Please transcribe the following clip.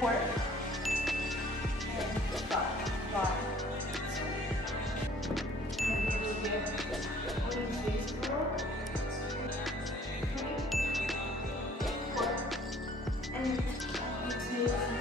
4, and stop. 1. And we will get only 6 more. 3, 4, and 6